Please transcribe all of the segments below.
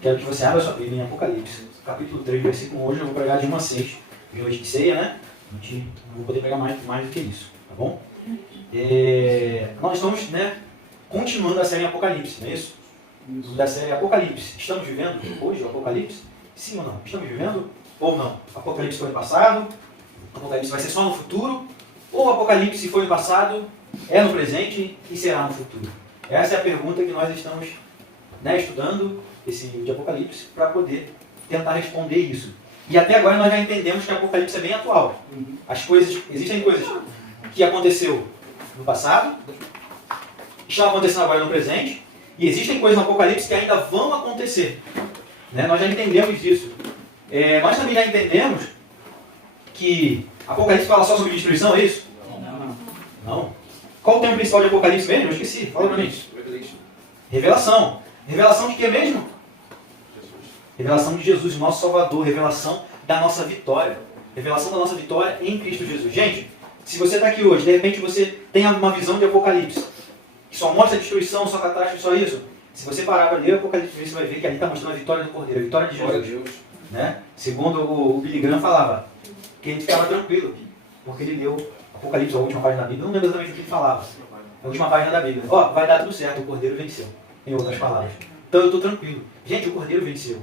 Quero que você abra sua Bíblia em Apocalipse, capítulo 3, versículo 1. Hoje eu vou pregar de 1 a 6. De noite de ceia, né? Não vou poder pregar mais do que isso, tá bom? Nós estamos, continuando a série em Apocalipse, não é isso? Da série Apocalipse. Estamos vivendo hoje o Apocalipse? Sim ou não? Estamos vivendo ou não? Apocalipse foi no passado? Apocalipse vai ser só no futuro? Ou o Apocalipse foi no passado, é no presente e será no futuro? Essa é a pergunta que nós estamos estudando esse livro de Apocalipse para poder tentar responder isso. E até agora nós já entendemos que o Apocalipse é bem atual. Existem coisas que aconteceu no passado, estão acontecendo agora no presente, e existem coisas no Apocalipse que ainda vão acontecer. Nós já entendemos disso. Nós também já entendemos que Apocalipse fala só sobre destruição, é isso? Não. Qual o tema principal de Apocalipse mesmo? Eu esqueci. Fala pra mim. Revelação. Revelação de quê mesmo? Revelação de Jesus, nosso Salvador. Revelação da nossa vitória. Revelação da nossa vitória em Cristo Jesus. Gente, se você está aqui hoje, de repente você tem uma visão de Apocalipse, que só mostra destruição, só catástrofe, só isso. Se você parar para ler o Apocalipse, você vai ver que ali está mostrando a vitória do Cordeiro, a vitória de Jesus. Segundo o Billy Graham falava, que ele ficava tranquilo, porque ele leu Apocalipse, a última página da Bíblia. Não lembro exatamente o que ele falava. A última página da Bíblia. Vai dar tudo certo, o Cordeiro venceu. Em outras palavras. Então eu estou tranquilo. Gente, o Cordeiro venceu.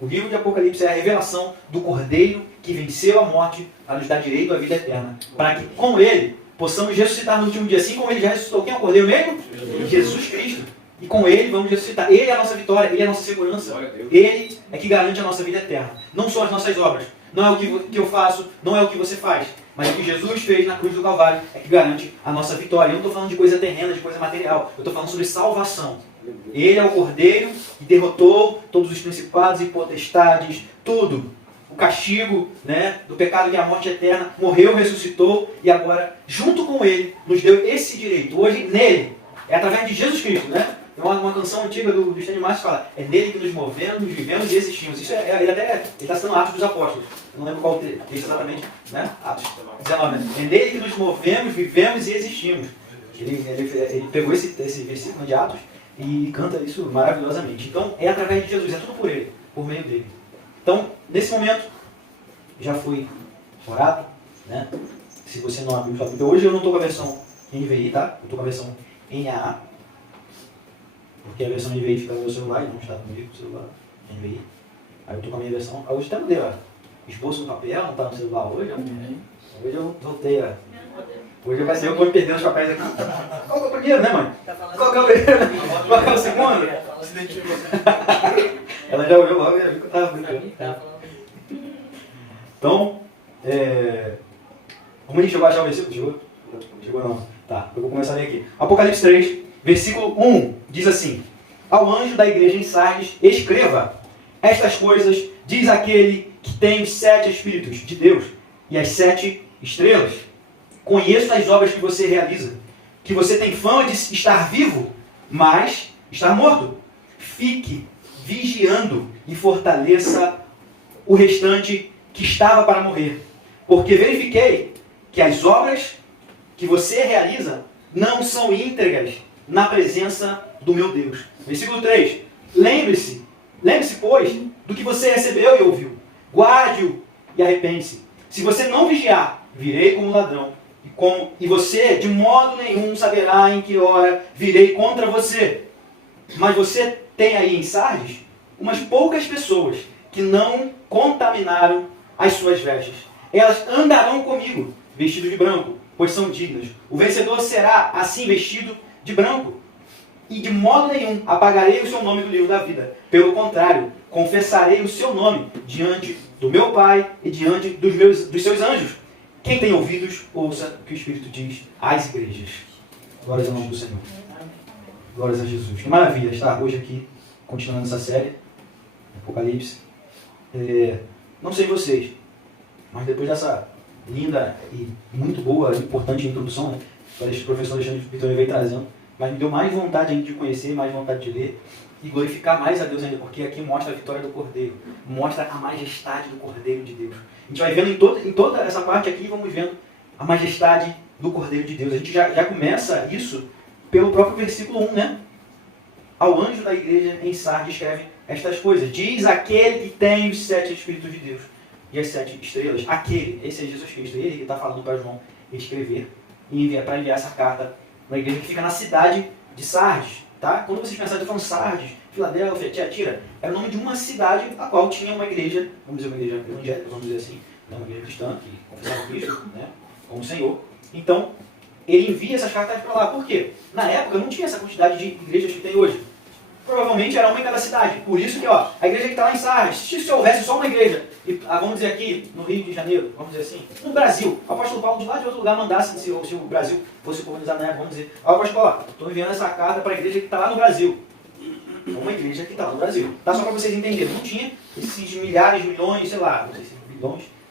O livro de Apocalipse é a revelação do Cordeiro que venceu a morte a nos dar direito à vida eterna. Para que com ele possamos ressuscitar no último dia. Assim como ele já ressuscitou. Quem é o Cordeiro mesmo? Jesus Cristo. E com ele vamos ressuscitar. Ele é a nossa vitória, ele é a nossa segurança. Ele é que garante a nossa vida eterna. Não são as nossas obras. Não é o que eu faço, não é o que você faz. Mas o que Jesus fez na cruz do Calvário é que garante a nossa vitória. Eu não estou falando de coisa terrena, de coisa material. Eu estou falando sobre salvação. Ele é o Cordeiro que derrotou todos os principados e potestades, tudo. O castigo do pecado que é a morte eterna. Morreu, ressuscitou e agora, junto com ele, nos deu esse direito. Hoje, nele, é através de Jesus Cristo, Tem uma canção antiga do Stanley Martin que fala: é nele que nos movemos, vivemos e existimos. Isso ele está citando Atos dos Apóstolos. Eu não lembro qual texto exatamente, Atos 19. É nele que nos movemos, vivemos e existimos. Ele pegou esse versículo de Atos e canta isso maravilhosamente. Então, é através de Jesus, é tudo por ele, por meio dele. Então, nesse momento, já foi orado, Se você não abriu sua Bíblia, hoje eu não estou com a versão NVI, tá? Eu estou com a versão NAA, porque a versão NVI fica no meu celular e não está comigo no celular, NVI. Aí eu estou com a minha versão, hoje até mudei, esboço no papel, não está no celular hoje. Hoje eu voltei Hoje vai ser eu que vou me perder os papéis aqui. Qual que é o primeiro, mãe? Qual que é o primeiro? Qual que é o segundo? Ela já olhou logo e já viu que eu estava brincando. Então, como a gente chegou a achar o versículo? Chegou não. Tá, eu vou começar a ler aqui. Apocalipse 3, versículo 1, diz assim: ao anjo da igreja em Sardes, escreva: estas coisas diz aquele que tem os 7 Espíritos de Deus e as 7 estrelas. Conheço as obras que você realiza, que você tem fama de estar vivo, mas estar morto. Fique vigiando e fortaleça o restante que estava para morrer. Porque verifiquei que as obras que você realiza não são íntegras na presença do meu Deus. Versículo 3. Lembre-se, pois, do que você recebeu e ouviu. Guarde-o e arrepende-se. Se você não vigiar, virei como ladrão. E você, de modo nenhum, saberá em que hora virei contra você. Mas você tem aí em Sardes umas poucas pessoas que não contaminaram as suas vestes. Elas andarão comigo, vestidos de branco, pois são dignas. O vencedor será assim vestido de branco. E de modo nenhum apagarei o seu nome do livro da vida. Pelo contrário, confessarei o seu nome diante do meu Pai e diante dos seus anjos. Quem tem ouvidos, ouça o que o Espírito diz às igrejas. Glórias ao nome do Senhor. Glórias a Jesus. Que maravilha estar hoje aqui, continuando essa série, Apocalipse. Não sei vocês, mas depois dessa linda e muito boa e importante introdução, que o professor Alexandre Vitor veio trazendo, mas me deu mais vontade ainda de conhecer, mais vontade de ler e glorificar mais a Deus ainda, porque aqui mostra a vitória do Cordeiro, mostra a majestade do Cordeiro de Deus. A gente vai vendo em toda essa parte aqui, vamos vendo a majestade do Cordeiro de Deus. A gente já começa isso pelo próprio versículo 1, Ao anjo da igreja em Sardes escreve: estas coisas. Diz aquele que tem os 7 Espíritos de Deus e as 7 estrelas. Aquele, esse é Jesus Cristo, ele que está falando para João escrever e enviar, para enviar essa carta para a igreja que fica na cidade de Sardes. Tá? Quando vocês pensarem, eu falando Sardes, Filadélfia, Tiatira, era o nome de uma cidade a qual tinha uma igreja, vamos dizer uma igreja evangélica, vamos dizer assim, uma igreja cristã que confessava Cristo, né, como Senhor. Então, ele envia essas cartas para lá. Por quê? Na época não tinha essa quantidade de igrejas que tem hoje. Provavelmente era uma em cada cidade. Por isso que, ó, a igreja que está lá em Sardes, se houvesse só uma igreja, e, vamos dizer aqui, no Rio de Janeiro, vamos dizer assim, no Brasil, o apóstolo Paulo de lá de outro lugar mandasse, se o Brasil fosse colonizado na época, vamos dizer, ó, apóstolo Paulo, estou enviando essa carta para a igreja que está lá no Brasil. Uma igreja que está lá no Brasil. Tá? Só para vocês entenderem, não tinha esses milhares, milhões, sei lá, não sei se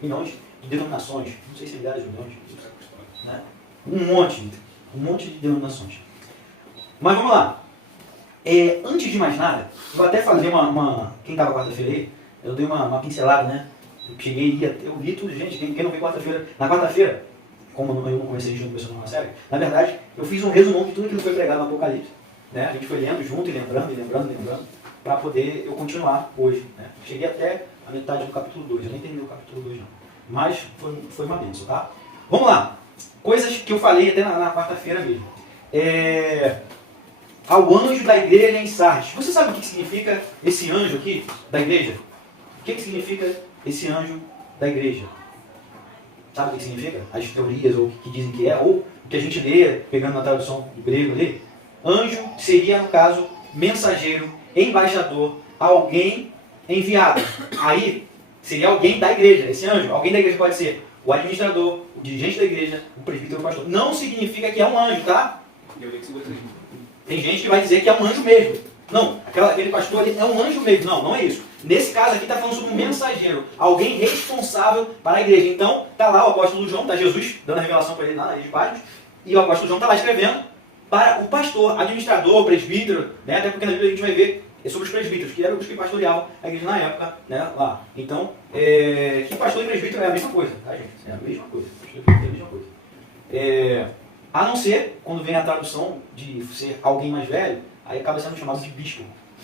milhões de denominações, não sei se milhares, milhões, né? Um monte de denominações. Mas vamos lá. Antes de mais nada, eu vou até fazer quem estava quarta-feira aí, eu dei uma pincelada, né? Eu cheguei, eu li tudo, gente, quem não veio quarta-feira, na quarta-feira, como eu não comecei junto com uma série, na verdade, eu fiz um resumão de tudo que foi pregado no Apocalipse, né? A gente foi lendo junto e lembrando, para poder eu continuar hoje, né? Cheguei até a metade do capítulo 2, eu nem terminei o capítulo 2 não, mas foi uma bênção, tá? Vamos lá, coisas que eu falei até na quarta-feira mesmo. Ao anjo da igreja em Sardes. Você sabe o que significa esse anjo aqui da igreja? O que significa esse anjo da igreja? Sabe o que significa? As teorias, ou o que dizem que é, ou o que a gente lê, pegando na tradução do grego ali. Anjo seria, no caso, mensageiro, embaixador, alguém enviado. Aí, seria alguém da igreja, esse anjo. Alguém da igreja pode ser o administrador, o dirigente da igreja, o presbítero, o pastor. Não significa que é um anjo, tá? Tem gente que vai dizer que é um anjo mesmo. Não, aquele pastor ali é um anjo mesmo. Não, não é isso. Nesse caso aqui está falando sobre um mensageiro. Alguém responsável para a igreja. Então, está lá o apóstolo João, está Jesus dando a revelação para ele lá na ilha de Patmos. E o apóstolo João está lá escrevendo para o pastor, administrador, presbítero. Né? Até porque na Bíblia a gente vai ver sobre os presbíteros, que eram os que pastoreavam a igreja na época, né? Lá. Então, que pastor e presbítero é a mesma coisa, tá, gente? É a mesma coisa. Pastor e presbítero é a mesma coisa. A não ser, quando vem a tradução de ser alguém mais velho, aí acaba sendo chamado de bispo.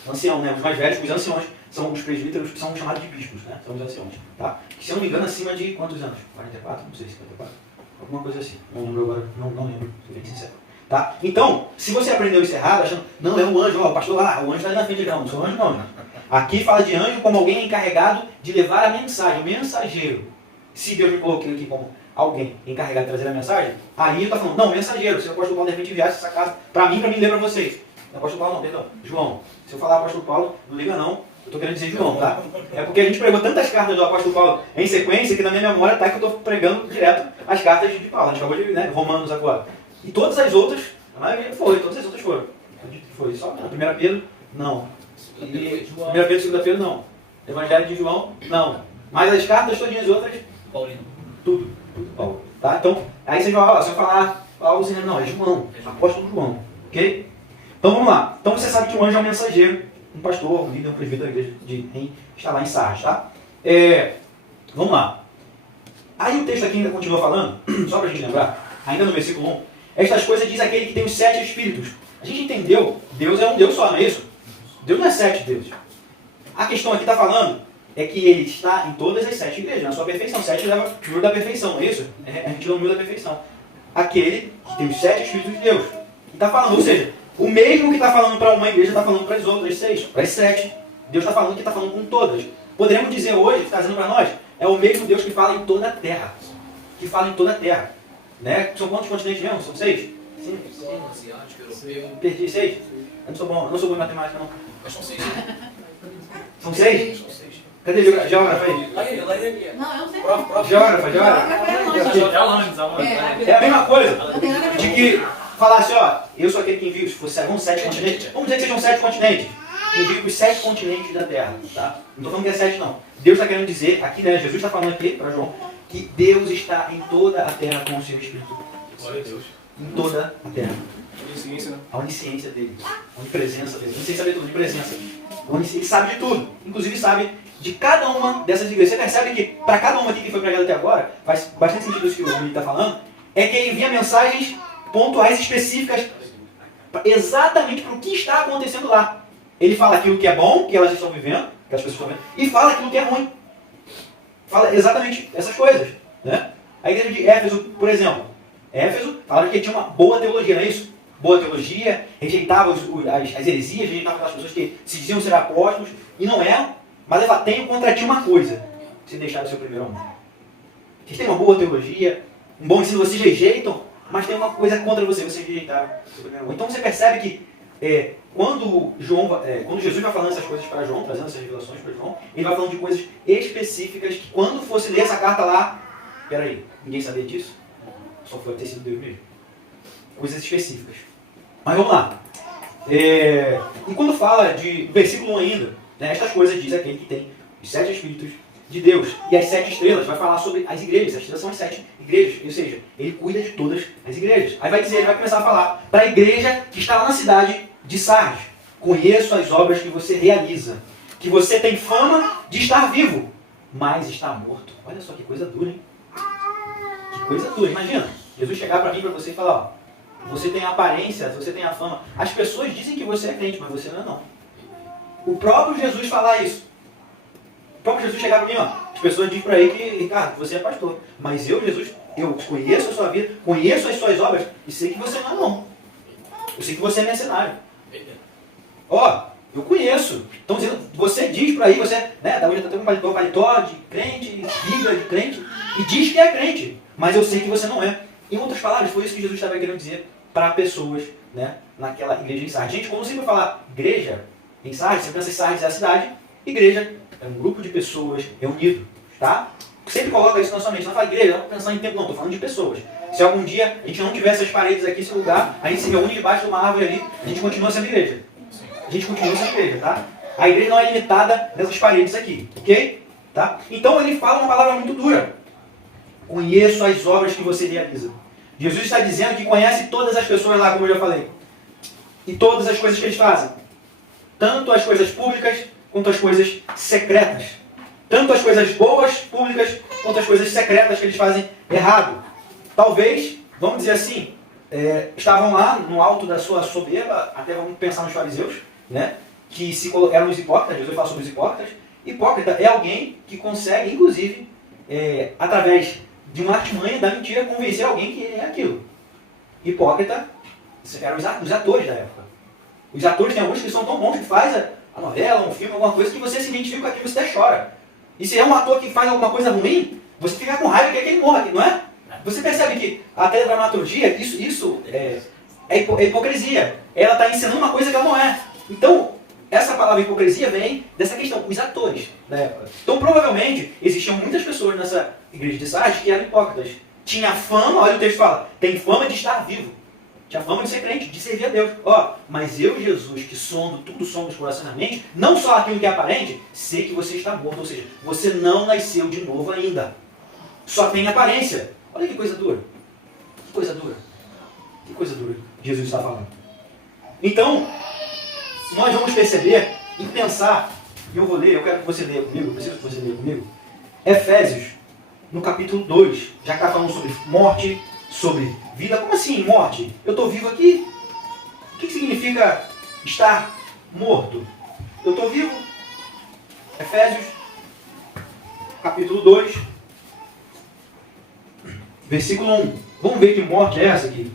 Ancião, né? Os mais velhos, os anciões, são os presbíteros que são chamados de bispos, né? São os anciões, tá? Que, se eu não me engano, acima de quantos anos? 44? Não sei, 54? Alguma coisa assim. Não lembro agora, não lembro, sou bem sincero. Tá? Então, se você aprendeu isso errado, achando, não, é um anjo, ó, o pastor lá, o anjo está ali na frente, não sou anjo não, gente. Aqui fala de anjo como alguém encarregado de levar a mensagem, o mensageiro. Se Deus me colocou aqui como alguém encarregado de trazer a mensagem, aí ele está falando, não, mensageiro, se o apóstolo Paulo de repente enviasse essa carta para mim ler para vocês. O apóstolo Paulo não, perdão, João. Se eu falar apóstolo Paulo, não liga não, eu estou querendo dizer João, tá? É porque a gente pregou tantas cartas do apóstolo Paulo em sequência que na minha memória está que eu estou pregando direto as cartas de Paulo. A gente acabou de, né, Romanos agora. E todas as outras, a maioria foi, todas as outras foram. Acredito que foi só a primeira Pedro, não. E primeira Pedro, segunda Pedro, não. Evangelho de João, não. Mas as cartas todas as outras, Paulino. Tudo Paulo. Tá? Então, aí você vai falar Paulo, você não, é João, apóstolo João, ok? Então vamos lá. Então você sabe que o anjo é um mensageiro, um pastor, um líder, um presbítero da igreja que está lá em Sardes, tá? Vamos lá. Aí o texto aqui ainda continua falando, só para a gente lembrar, ainda no versículo 1, estas coisas diz aquele que tem os 7 espíritos. A gente entendeu, Deus é um Deus só, não é isso? Deus não é 7 deuses. A questão aqui está falando é que ele está em todas as 7 igrejas, na sua perfeição. 7 leva o número da perfeição, não é isso? A gente leva o número da perfeição. Aquele que tem os 7 Espíritos de Deus. E está falando, ou seja, o mesmo que está falando para uma igreja está falando para as outras 6, para as 7. Deus está falando que está falando com todas. Poderemos dizer hoje, que está dizendo para nós, é o mesmo Deus que fala em toda a terra. Que fala em toda a terra. Né? São quantos continentes mesmo? São 6? Sim. Asiático, europeu. Perdi 6? Eu não sou bom em matemática, não. Mas são 6. São 6? São 6. Cadê o geógrafo aí? Aí. Não, eu não sei. Geógrafo. É a mesma coisa. De que falasse, ó, eu sou aquele que envia, se fosse 7 continentes, vamos dizer que sejam 7 continentes. Envio para os 7 continentes da Terra, tá? Não estou falando que é 7 não. Deus está querendo dizer, aqui, né, Jesus está falando aqui para João, que Deus está em toda a Terra com o seu Espírito. Glória a Deus. Em toda a Terra. Onisciência, né? A onisciência dele, a onipresença dele. Não sei saber tudo, onipresença. Ele sabe de tudo. Inclusive sabe de cada uma dessas igrejas. Você percebe que para cada uma aqui que foi pregada até agora, faz bastante sentido isso que o Rui está falando, é que ele envia mensagens pontuais específicas exatamente para o que está acontecendo lá. Ele fala aquilo que é bom, que elas estão vivendo, que as pessoas estão vivendo, e fala aquilo que é ruim. Fala exatamente essas coisas, né? A igreja de Éfeso, por exemplo. Éfeso falava que tinha uma boa teologia, não é isso? Boa teologia, rejeitava as heresias, rejeitava aquelas pessoas que se diziam ser apóstolos, e não eram, mas ela tem contra ti uma coisa, se deixar o seu primeiro amor. Vocês têm uma boa teologia, um bom ensino, vocês rejeitam, mas tem uma coisa contra você, vocês rejeitaram o seu primeiro amor. Então você percebe que quando Jesus vai falando essas coisas para João, trazendo essas revelações para João, ele vai falando de coisas específicas que quando fosse ler essa carta lá, peraí, ninguém sabia disso? Só foi ter sido Deus mesmo. Coisas específicas. Mas vamos lá. E quando fala de versículo 1 ainda, né, estas coisas diz aquele que tem os 7 Espíritos de Deus e as 7 estrelas, vai falar sobre as igrejas. As estrelas são as 7 igrejas, ou seja, ele cuida de todas as igrejas. Aí ele vai começar a falar para a igreja que está lá na cidade de Sardes: conheço as obras que você realiza, que você tem fama de estar vivo, mas está morto. Olha só que coisa dura, hein? Que coisa dura. Imagina, Jesus chegar para mim e para você e falar: ó, você tem a aparência, você tem a fama. As pessoas dizem que você é crente, mas você não é não. O próprio Jesus falar isso. O próprio Jesus chegar para mim, ó, as pessoas dizem para ele que, Ricardo, você é pastor. Mas eu, Jesus, eu conheço a sua vida, conheço as suas obras e sei que você não é não. Eu sei que você é mercenário. Ó, eu conheço. Então, você diz para aí, você, né, da hoje está tendo um paletó de crente, bíblia de crente, e diz que é crente, mas eu sei que você não é. Em outras palavras, foi isso que Jesus estava querendo dizer para pessoas, né, naquela igreja em Sardes. Gente, quando você vai falar igreja em Sardes, você pensa em Sardes é a cidade, igreja é um grupo de pessoas reunido, tá? Sempre coloca isso na sua mente. Não fala igreja, não pensar em tempo, não, estou falando de pessoas. Se algum dia a gente não tiver essas paredes aqui, esse lugar, a gente se reúne debaixo de uma árvore ali, a gente continua sendo igreja. A gente continua sendo igreja, tá? A igreja não é limitada nessas paredes aqui, ok? Tá? Então ele fala uma palavra muito dura. Conheço as obras que você realiza. Jesus está dizendo que conhece todas as pessoas lá, como eu já falei. E todas as coisas que eles fazem. Tanto as coisas públicas, quanto as coisas secretas. Tanto as coisas boas, públicas, quanto as coisas secretas que eles fazem errado. Talvez, vamos dizer assim, estavam lá no alto da sua soberba, até vamos pensar nos fariseus, né? Que eram os hipócritas. Jesus fala sobre os hipócritas. Hipócrita é alguém que consegue, inclusive, através de uma artimanha da mentira, convencer alguém que é aquilo. Hipócrita eram os atores da época. Os atores tem alguns que são tão bons que faz a novela, um filme, alguma coisa que você se identifica com aquilo, você até chora. E se é um ator que faz alguma coisa ruim, você fica com raiva e quer que ele morra, não é? Você percebe que a teledramaturgia, isso é hipocrisia. Ela está ensinando uma coisa que ela não é. Então, essa palavra hipocrisia vem dessa questão, os atores da época. Então, provavelmente, existiam muitas pessoas nessa igreja de Sardes que eram hipócritas. Tinha fama, olha o texto fala, tem fama de estar vivo. Tinha fama de ser crente, de servir a Deus. Ó, mas eu, Jesus, que sondo tudo, sondo os corações na mente, não só aquilo que é aparente, sei que você está morto. Ou seja, você não nasceu de novo ainda. Só tem aparência. Olha que coisa dura. Que coisa dura. Que coisa dura Jesus está falando. Então, nós vamos perceber e pensar, e eu vou ler, eu quero que você leia comigo, eu preciso que você leia comigo, Efésios, no capítulo 2, já que está falando sobre morte, sobre vida. Como assim morte? Eu estou vivo aqui? O que significa estar morto? Eu estou vivo? Efésios, capítulo 2, versículo 1. Vamos ver que morte é essa aqui.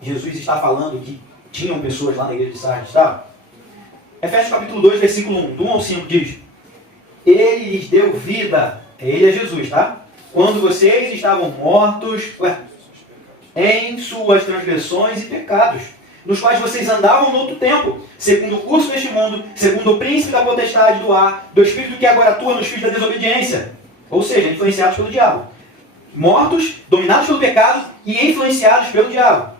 Jesus está falando que tinham pessoas lá na igreja de Sardes, tá? Efésios capítulo 2, versículo 1. Do 1 ao 5 diz: Ele lhes deu vida. Ele é Jesus, tá? Quando vocês estavam mortos em suas transgressões e pecados, nos quais vocês andavam no outro tempo, segundo o curso deste mundo, segundo o príncipe da potestade do ar, do espírito que agora atua nos filhos da desobediência. Ou seja, influenciados pelo diabo. Mortos, dominados pelo pecado e influenciados pelo diabo.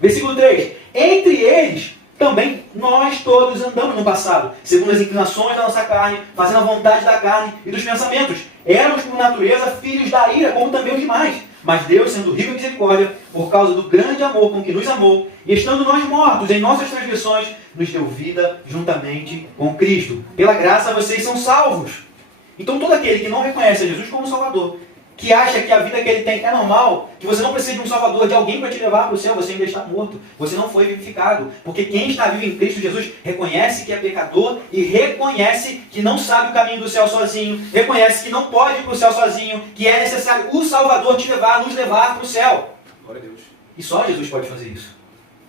Versículo 3. Entre eles, também nós todos andamos no passado, segundo as inclinações da nossa carne, fazendo a vontade da carne e dos pensamentos. Éramos, por natureza, filhos da ira, como também os demais. Mas Deus, sendo rico em misericórdia, por causa do grande amor com que nos amou, e estando nós mortos em nossas transgressões, nos deu vida juntamente com Cristo. Pela graça vocês são salvos. Então todo aquele que não reconhece a Jesus como Salvador, que acha que a vida que ele tem é normal, que você não precisa de um salvador, de alguém para te levar para o céu, você ainda está morto, você não foi vivificado. Porque quem está vivo em Cristo Jesus reconhece que é pecador e reconhece que não sabe o caminho do céu sozinho, reconhece que não pode ir para o céu sozinho, que é necessário o Salvador te levar, nos levar para o céu. Glória a Deus. E só Jesus pode fazer isso.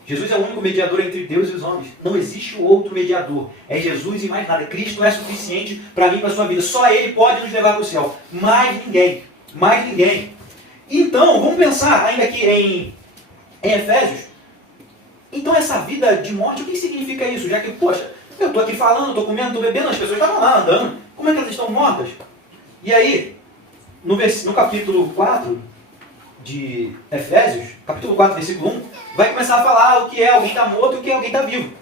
Jesus é o único mediador entre Deus e os homens. Não existe outro mediador. É Jesus e mais nada. Cristo é suficiente para mim e para a sua vida. Só Ele pode nos levar para o céu. Mais ninguém. Mais ninguém. Então, vamos pensar ainda aqui em Efésios. Então, essa vida de morte, o que significa isso? Já que, poxa, eu estou aqui falando, estou comendo, estou bebendo, as pessoas estavam lá andando. Como é que elas estão mortas? E aí, no capítulo 4 de Efésios, capítulo 4, versículo 1, vai começar a falar o que é alguém está morto e o que é alguém está vivo.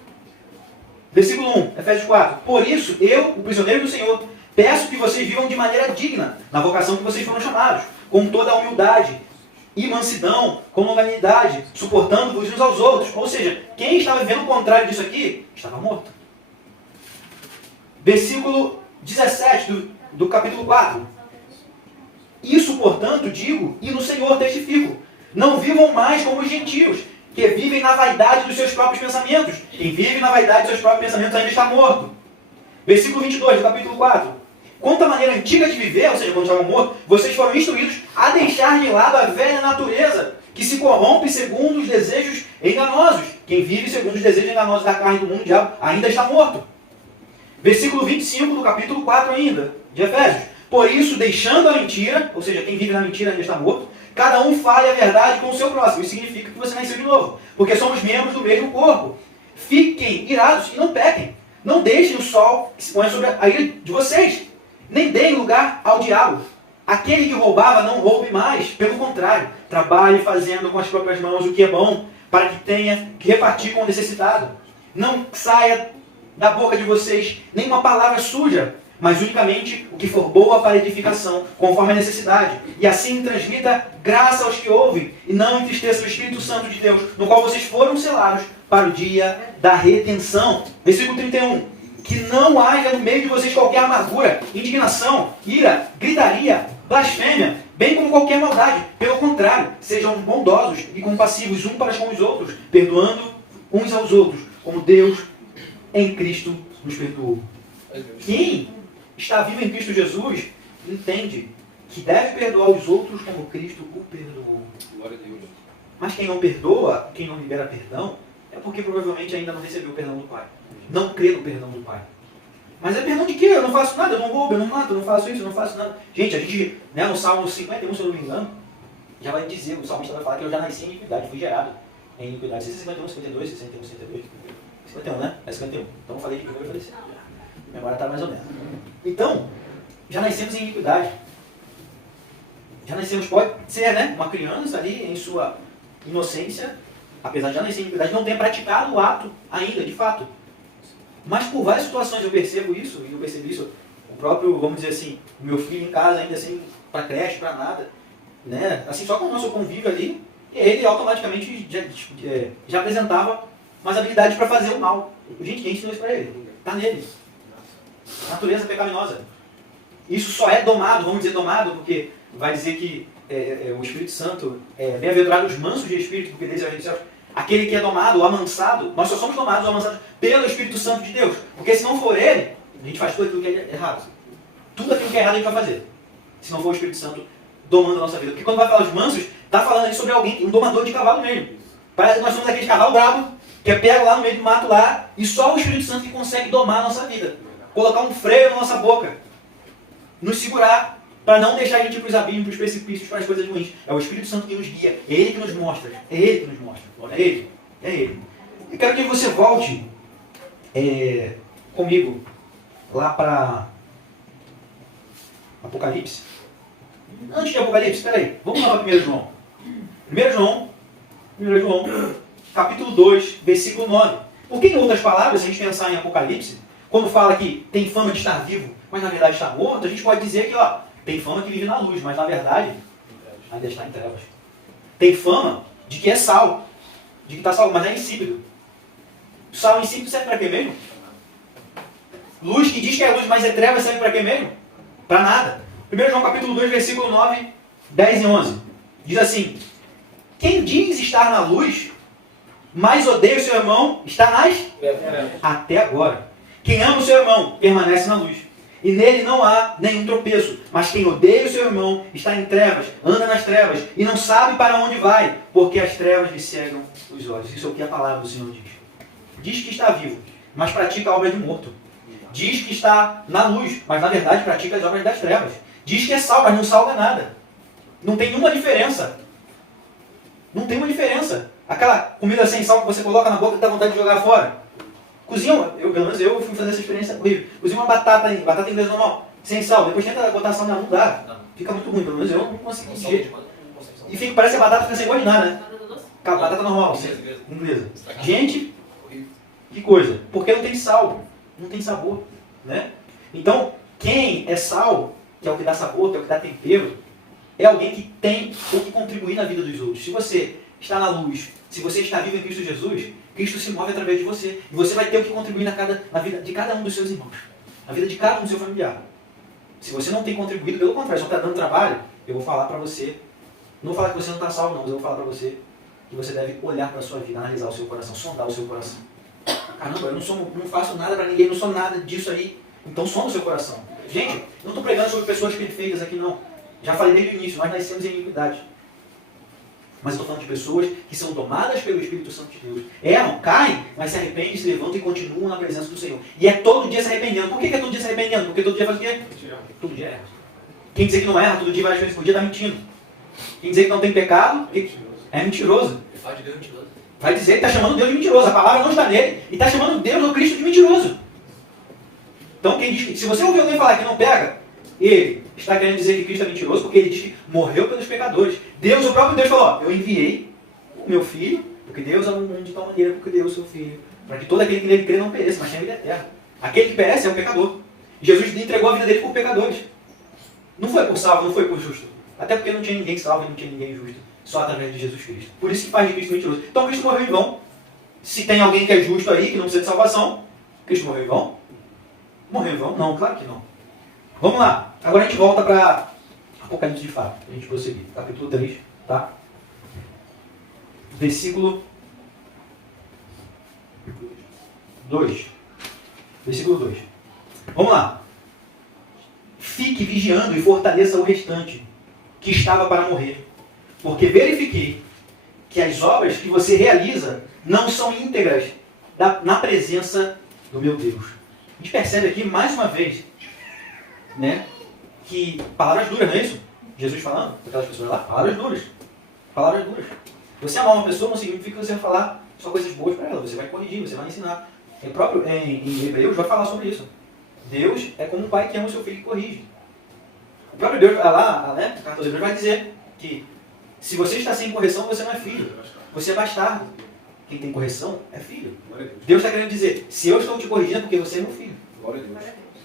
Versículo 1, Efésios 4. Por isso, eu, o prisioneiro do Senhor, peço que vocês vivam de maneira digna, na vocação que vocês foram chamados, com toda a humildade e mansidão, com longanimidade, suportando-vos uns aos outros. Ou seja, quem estava vivendo o contrário disso aqui, estava morto. Versículo 17 do capítulo 4. Isso, portanto, digo, e no Senhor testifico. Não vivam mais como os gentios, que vivem na vaidade dos seus próprios pensamentos. Quem vive na vaidade dos seus próprios pensamentos ainda está morto. Versículo 22 do capítulo 4. Quanto à maneira antiga de viver, ou seja, quando estavam mortos, vocês foram instruídos a deixar de lado a velha natureza, que se corrompe segundo os desejos enganosos. Quem vive segundo os desejos enganosos da carne do mundo, do diabo, ainda está morto. Versículo 25 do capítulo 4 ainda, de Efésios. Por isso, deixando a mentira, ou seja, quem vive na mentira ainda está morto, cada um fale a verdade com o seu próximo. Isso significa que você nasceu de novo, porque somos membros do mesmo corpo. Fiquem irados e não pequem. Não deixem o sol que se ponha sobre a ira de vocês. Nem deem lugar ao diabo. Aquele que roubava não roube mais. Pelo contrário, trabalhe fazendo com as próprias mãos o que é bom, para que tenha que repartir com o necessitado. Não saia da boca de vocês nenhuma palavra suja, mas unicamente o que for boa para edificação, conforme a necessidade. E assim transmita graça aos que ouvem, e não entristeça o Espírito Santo de Deus, no qual vocês foram selados para o dia da redenção. Versículo 31. Que não haja no meio de vocês qualquer amargura, indignação, ira, gritaria, blasfêmia, bem como qualquer maldade. Pelo contrário, sejam bondosos e compassivos uns para com os outros, perdoando uns aos outros, como Deus em Cristo nos perdoou. Quem está vivo em Cristo Jesus entende que deve perdoar os outros como Cristo o perdoou. Glória a Deus. Mas quem não perdoa, quem não libera perdão, é porque provavelmente ainda não recebeu o perdão do Pai. Não crê no perdão do Pai. Mas é perdão de quê? Eu não faço nada, eu não roubo, eu não mato, eu não faço isso, eu não faço nada. Gente, a gente, né, no Salmo 51, se eu não me engano, já vai dizer, o salmista vai falar que eu já nasci em iniquidade, fui gerado em iniquidade. 51, 52, 61, 62. 51, né? É 51. Então eu falei de primeiro e falei assim. A memória está mais ou menos. Então, já nascemos em iniquidade. Já nascemos, pode ser, né? Uma criança ali em sua inocência, apesar de já nascer em iniquidade, não tenha praticado o ato ainda, de fato. Mas por várias situações eu percebo isso, e eu percebi isso, o próprio, vamos dizer assim, o meu filho em casa ainda assim, para creche, para nada, né? Assim, só com o nosso convívio ali, ele automaticamente já apresentava umas habilidades para fazer o mal. Gente, quem ensinou isso para ele? Está nele. Natureza pecaminosa. Isso só é domado, vamos dizer domado, porque vai dizer que o Espírito Santo é bem-aventurado os mansos de espírito, porque deles é o reino dos céus. Aquele que é domado, o amansado, nós só somos domados ou amansados pelo Espírito Santo de Deus. Porque se não for ele, a gente faz tudo aquilo que é errado. Tudo aquilo que é errado a gente vai fazer. Se não for o Espírito Santo domando a nossa vida. Porque quando vai falar os mansos, está falando ali sobre alguém, um domador de cavalo mesmo. Parece que nós somos aquele cavalo bravo, que é pego lá no meio do mato lá, e só o Espírito Santo que consegue domar a nossa vida. Colocar um freio na nossa boca. Nos segurar, para não deixar a gente ir para os abismos, para os precipícios, para as coisas ruins. É o Espírito Santo que nos guia. É Ele que nos mostra. É Ele que nos mostra. É Ele. É Ele. Eu quero que você volte comigo lá para Apocalipse. Antes de Apocalipse, espera aí. Vamos lá para 1 João. 1 João, capítulo 2, versículo 9. Porque, em outras palavras, se a gente pensar em Apocalipse, quando fala que tem fama de estar vivo, mas na verdade está morto, a gente pode dizer que tem fama que vive na luz, mas na verdade ainda está em trevas. Tem fama de que é sal, de que está salvo, mas é insípido. Sal insípido serve para quê mesmo? Luz que diz que é luz, mas é trevas, serve para quê mesmo? Para nada. 1 João capítulo 2, versículo 9, 10 e 11. Diz assim: quem diz estar na luz, mas odeia o seu irmão, está nas... Até agora. Quem ama o seu irmão, permanece na luz. E nele não há nenhum tropeço. Mas quem odeia o seu irmão, está em trevas, anda nas trevas, e não sabe para onde vai, porque as trevas lhe cegam os olhos. Isso é o que a palavra do Senhor diz. Diz que está vivo, mas pratica obras de morto. Diz que está na luz, mas na verdade pratica as obras das trevas. Diz que é sal, mas não salga nada. Não tem nenhuma diferença. Não tem uma diferença. Aquela comida sem sal que você coloca na boca e dá vontade de jogar fora. Cozinha, pelo menos eu fui fazer essa experiência horrível. Cozinha uma batata inglesa normal, sem sal. Depois tenta botar sal, não dá. Fica muito ruim, pelo menos eu não consigo de jeito. E parece que a batata fica sem gosto de nada, né? Batata normal, inglesa. Gente, que coisa. Porque não tem sal, não tem sabor, né? Então, quem é sal, que é o que dá sabor, que é o que dá tempero, é alguém que tem o que contribuir na vida dos outros. Se você está na luz, se você está vivo em Cristo Jesus, Cristo se move através de você. E você vai ter o que contribuir na vida de cada um dos seus irmãos. Na vida de cada um do seu familiar. Se você não tem contribuído, pelo contrário, só está dando trabalho, eu vou falar para você. Não vou falar que você não está salvo, não, mas eu vou falar para você que você deve olhar para a sua vida, analisar o seu coração, sondar o seu coração. Caramba, eu não faço nada para ninguém, não sou nada disso aí. Então sonda o seu coração. Gente, eu não estou pregando sobre pessoas perfeitas aqui, não. Já falei desde o início, nós nascemos em iniquidade. Mas eu estou falando de pessoas que são domadas pelo Espírito Santo de Deus. Erram, caem, mas se arrependem, se levantam e continuam na presença do Senhor. E é todo dia se arrependendo. Por que é todo dia se arrependendo? Porque todo dia faz o quê? Todo dia erra. Quem dizer que não erra, todo dia várias vezes por dia, está mentindo. Quem dizer que não tem pecado, é mentiroso. Vai dizer que está chamando Deus de mentiroso. A palavra não está nele. E está chamando Deus ou Cristo de mentiroso. Então, quem diz que, se você ouvir alguém falar que não pega, ele está querendo dizer que Cristo é mentiroso, porque ele diz que morreu pelos pecadores. Deus, o próprio Deus, falou: eu enviei o meu filho, porque Deus amou o mundo de tal maneira porque deu o seu filho, para que todo aquele que nele crê não pereça, mas tenha vida eterna. Aquele que perece é o pecador. Jesus entregou a vida dele por pecadores. Não foi por salvo, não foi por justo. Até porque não tinha ninguém salvo e não tinha ninguém justo. Só através de Jesus Cristo. Por isso que faz de Cristo mentiroso. Então Cristo morreu em vão. Se tem alguém que é justo aí, que não precisa de salvação, Cristo morreu em vão? Morreu em vão? Não, claro que não. Vamos lá. Agora a gente volta para Apocalipse de fato. A gente prosseguir. Capítulo 3, tá? Versículo 2. Versículo 2. Vamos lá. Fique vigiando e fortaleça o restante, que estava para morrer. Porque verifiquei que as obras que você realiza não são íntegras na presença do meu Deus. A gente percebe aqui, mais uma vez, né, que palavras duras, não é isso? Jesus falando, aquelas pessoas lá, palavras duras. Palavras duras. Você amar uma pessoa não significa que você vai falar só coisas boas para ela. Você vai corrigir, você vai ensinar. Em Hebreus vai falar sobre isso. Deus é como um pai que ama o seu filho e corrige. O próprio Deus lá, né, na carta aos Hebreus vai dizer que se você está sem correção, você não é filho. Você é bastardo. Quem tem correção é filho. Deus está querendo dizer, se eu estou te corrigindo é porque você é meu filho.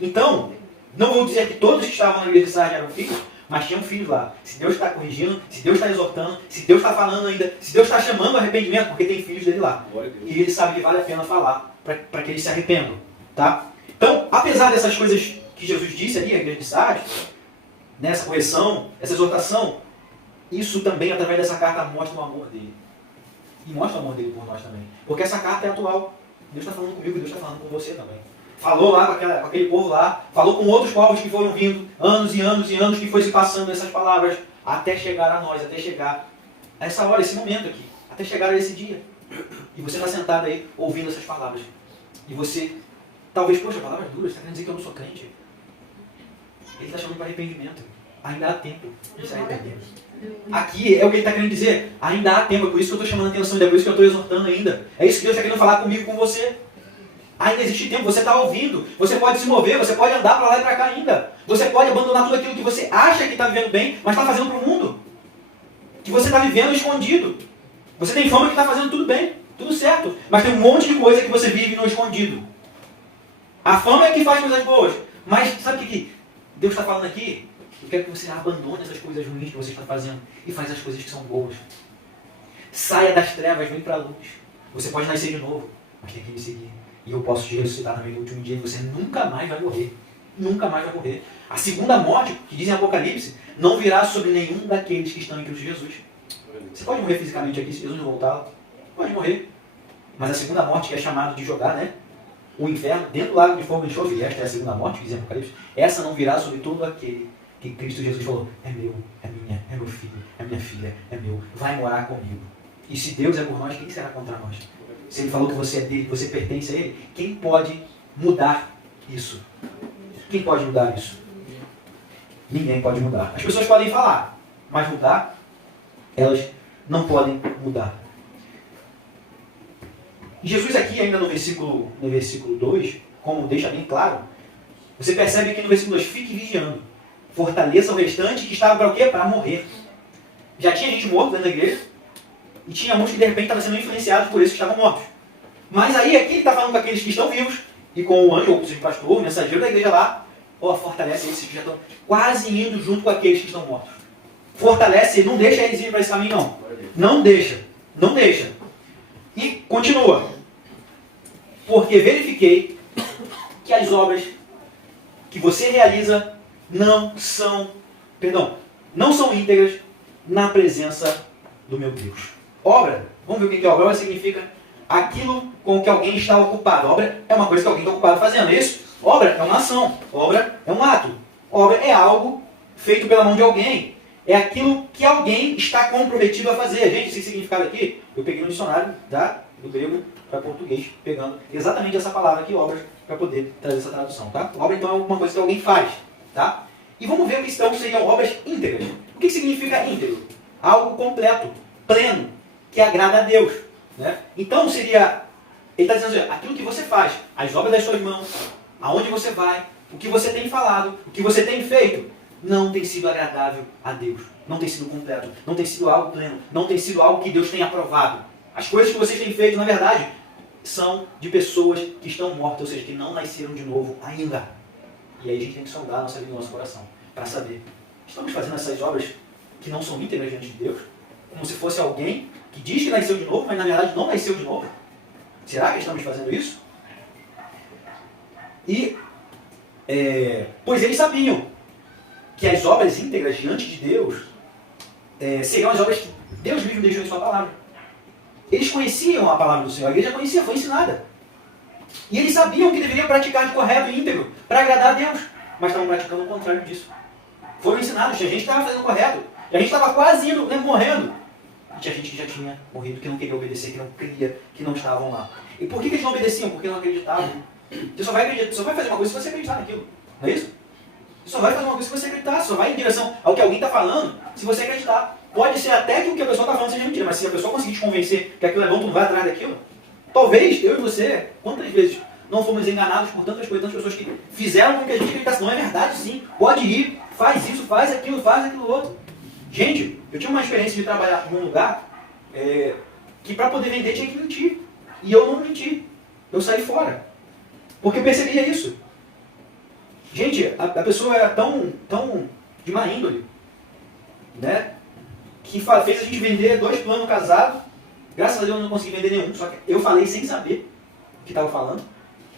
Então, não vou dizer que todos que estavam na igreja de Sardes eram filhos, mas tinham filhos lá. Se Deus está corrigindo, se Deus está exortando, se Deus está falando ainda, se Deus está chamando ao arrependimento, porque tem filhos dele lá. E ele sabe que vale a pena falar para que eles se arrependam. Tá? Então, apesar dessas coisas que Jesus disse ali, a igreja de Sardes, nessa correção, essa exortação, isso também, através dessa carta, mostra o amor dele. E mostra o amor dele por nós também. Porque essa carta é atual. Deus está falando comigo e Deus está falando com você também. Falou lá com aquele povo lá, falou com outros povos que foram vindo, anos e anos e anos que foi se passando essas palavras, até chegar a nós, até chegar a essa hora, esse momento aqui, até chegar a esse dia. E você está sentado aí, ouvindo essas palavras. E você, talvez, poxa, palavras duras, está querendo dizer que eu não sou crente? Ele está chamando para arrependimento. Ainda há tempo de se arrepender. Aqui é o que ele está querendo dizer. Ainda há tempo, é por isso que eu estou chamando a atenção, é por isso que eu estou exortando ainda. É isso que Deus está querendo falar comigo, com você. Ainda existe tempo, você está ouvindo, você pode se mover, você pode andar para lá e para cá ainda. Você pode abandonar tudo aquilo que você acha que está vivendo bem, mas está fazendo para o mundo. Que você está vivendo escondido. Você tem fama que está fazendo tudo bem, tudo certo. Mas tem um monte de coisa que você vive no escondido. A fama é que faz coisas boas. Mas sabe o que Deus está falando aqui? Eu quero que você abandone essas coisas ruins que você está fazendo e faz as coisas que são boas. Saia das trevas, vem para a luz. Você pode nascer de novo, mas tem que me seguir. E eu posso te ressuscitar também no último dia e você nunca mais vai morrer. nunca mais vai morrer. A segunda morte, que diz em Apocalipse, não virá sobre nenhum daqueles que estão em Cristo Jesus. Você pode morrer fisicamente aqui se Jesus não voltar. Pode morrer. Mas a segunda morte, que é chamado de jogar, né? O inferno dentro do lago de fogo e enxofre, e esta é a segunda morte, que diz em Apocalipse, essa não virá sobre todo aquele que Cristo Jesus falou, é meu, é minha, é meu filho, é minha filha, é meu, vai morar comigo. E se Deus é por nós, quem será contra nós? Se Ele falou que você é dele, que você pertence a Ele, quem pode mudar isso? Quem pode mudar isso? Ninguém pode mudar. As pessoas podem falar, mas mudar, elas não podem mudar. Jesus aqui, ainda no versículo 2, como deixa bem claro, você percebe aqui no versículo 2, fique vigiando. Fortaleça o restante que estava para o quê? Para morrer. Já tinha gente morta dentro da igreja, e tinha muitos que de repente estavam sendo influenciados por esses que estavam mortos. Mas aí aqui ele está falando com aqueles que estão vivos, e com o anjo, ou seja, o pastor, o mensageiro da igreja lá, fortalece esses que já estão quase indo junto com aqueles que estão mortos. Fortalece, não deixa eles ir para esse caminho, não. Não deixa. Não deixa. E continua. Porque verifiquei que as obras que você realiza não são íntegras na presença do meu Deus. Obra, vamos ver o que é obra. Obra significa aquilo com que alguém está ocupado. Obra é uma coisa que alguém está ocupado fazendo, é isso? Obra é uma ação. Obra é um ato. Obra é algo feito pela mão de alguém. É aquilo que alguém está comprometido a fazer. Gente, esse significado aqui, eu peguei no dicionário do grego para português, pegando exatamente essa palavra aqui, obras, para poder trazer essa tradução, tá? Obra, então, é alguma coisa que alguém faz, tá? E vamos ver o que então seriam obras íntegras. O que significa íntegro? Algo completo, pleno, que agrada a Deus, né? Então, seria, ele está dizendo assim, aquilo que você faz, as obras das suas mãos, aonde você vai, o que você tem falado, o que você tem feito, não tem sido agradável a Deus. Não tem sido completo. Não tem sido algo pleno. Não tem sido algo que Deus tenha aprovado. As coisas que vocês têm feito, na verdade, são de pessoas que estão mortas, ou seja, que não nasceram de novo ainda. E aí a gente tem que sondar a nossa vida e o nosso coração para saber. Estamos fazendo essas obras que não são íntegras diante de Deus? Como se fosse alguém que diz que nasceu de novo, mas na verdade não nasceu de novo? Será que estamos fazendo isso? E, pois eles sabiam que as obras íntegras diante de Deus seriam as obras que Deus mesmo deixou em sua palavra. Eles conheciam a palavra do Senhor, a igreja conhecia, foi ensinada. E eles sabiam que deveriam praticar de correto e íntegro para agradar a Deus, mas estavam praticando o contrário disso. Foram ensinados, a gente estava fazendo o correto, e a gente estava quase indo, morrendo. E tinha gente que já tinha morrido, que não queria obedecer, que não cria, que não estavam lá. E por que eles não obedeciam? Porque não acreditavam. Você só vai acreditar, só vai fazer uma coisa se você acreditar naquilo, não é isso? Você só vai fazer uma coisa se você acreditar, só vai em direção ao que alguém está falando se você acreditar. Pode ser até que o que a pessoa está falando seja mentira, mas se a pessoa conseguir te convencer que aquilo é bom, tu não vai atrás daquilo. Talvez eu e você, quantas vezes não fomos enganados por tantas coisas, tantas pessoas que fizeram com que a gente acreditasse. Não é verdade, sim. Pode ir, faz isso, faz aquilo outro. Gente, eu tinha uma experiência de trabalhar em um lugar que para poder vender tinha que mentir. E eu não menti. Eu saí fora. Porque eu percebia isso. Gente, a pessoa era tão de má índole, né? Que fez a gente vender 2 planos casados. Graças a Deus eu não consegui vender nenhum, só que eu falei sem saber o que estava falando,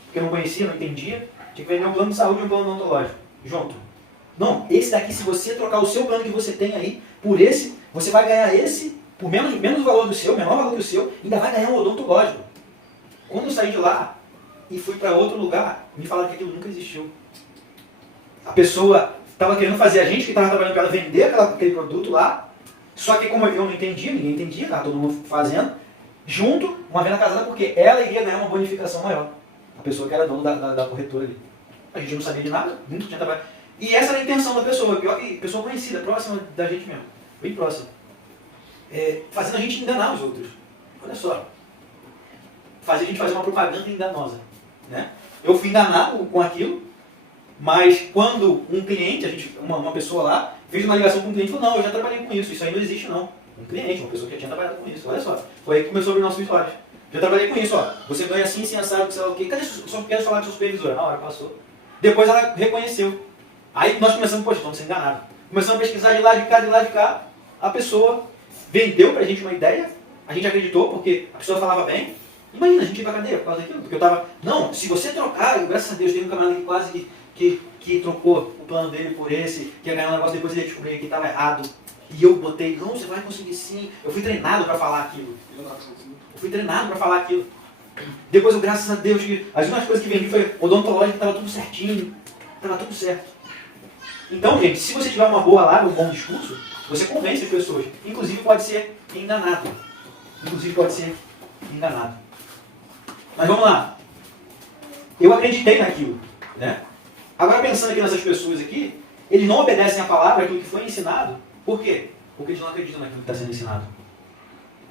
porque eu não conhecia, não entendia. Tinha que vender um plano de saúde e um plano odontológico junto. Não, esse daqui, se você trocar o seu plano que você tem aí por esse, você vai ganhar esse por menos o valor do seu, menor valor que o seu, ainda vai ganhar um odontológico. Quando eu saí de lá e fui para outro lugar, me falaram que aquilo nunca existiu. A pessoa estava querendo fazer a gente que estava trabalhando para ela vender aquele produto lá, só que como eu não entendia, ninguém entendia, estava todo mundo fazendo, junto, uma venda casada, porque ela iria ganhar uma bonificação maior. A pessoa que era dona da corretora ali. A gente não sabia de nada, nunca tinha trabalhado. E essa era a intenção da pessoa, pior que pessoa conhecida, próxima da gente mesmo, bem próxima. Fazendo a gente enganar os outros. Olha só. Fazer a gente fazer uma propaganda enganosa. Né? Eu fui enganado com aquilo, mas quando um cliente, uma pessoa lá, fez uma ligação com um cliente e falou, não, eu já trabalhei com isso aí não existe não. Um cliente, uma pessoa que já tinha trabalhado com isso, olha só. Foi aí que começou a abrir nossos vitórias. Já trabalhei com isso, ó. Você ganha assim, assado, sei lá o quê. Cadê só quero falar com sua supervisora? Na hora passou. Depois ela reconheceu. Aí nós começamos, poxa, estamos sendo enganados. Começamos a pesquisar de lá, de cá. A pessoa vendeu pra gente uma ideia, a gente acreditou, porque a pessoa falava bem. Imagina, a gente ia pra cadeia por causa daquilo. Porque eu tava, não, se você trocar, graças a Deus, tem um camarada que que trocou o plano dele por esse, que ia ganhar um negócio, depois ele descobriu que estava errado. E eu botei, não, você vai conseguir sim. Eu fui treinado para falar aquilo. Depois, graças a Deus, que as únicas coisas que vendi foi odontológico, estava tudo certinho. Estava tudo certo. Então, gente, se você tiver uma boa lábia, um bom discurso, você convence as pessoas. Inclusive pode ser enganado. Mas vamos lá. Eu acreditei naquilo, né? Agora, pensando aqui nessas pessoas aqui, eles não obedecem a palavra, aquilo que foi ensinado. Por quê? Porque eles não acreditam naquilo que está sendo ensinado.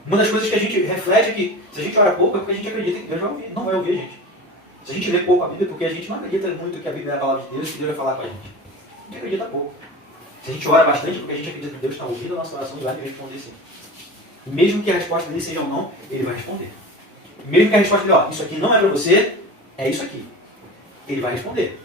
Uma das coisas que a gente reflete é que, se a gente ora pouco, é porque a gente acredita que Deus vai ouvir. Não vai ouvir a gente. Se a gente lê pouco a Bíblia, é porque a gente não acredita muito que a Bíblia é a palavra de Deus e que Deus vai falar com a gente. A gente acredita pouco. Se a gente ora bastante, é porque a gente acredita que Deus está ouvindo a nossa oração e vai responder sim. E mesmo que a resposta dele seja ou não, ele vai responder. E mesmo que a resposta dele, isso aqui não é para você, é isso aqui. Ele vai responder.